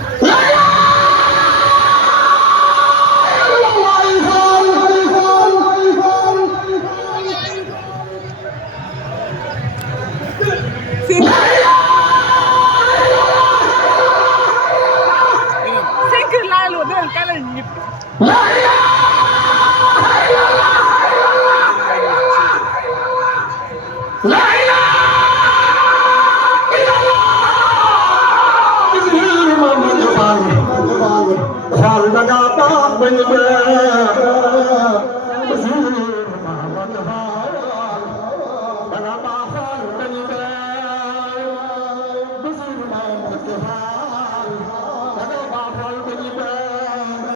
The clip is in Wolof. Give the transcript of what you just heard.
Hãy subscribe cho kênh Ghiền Mì Gõ để không bỏ lỡ những video hấp dẫn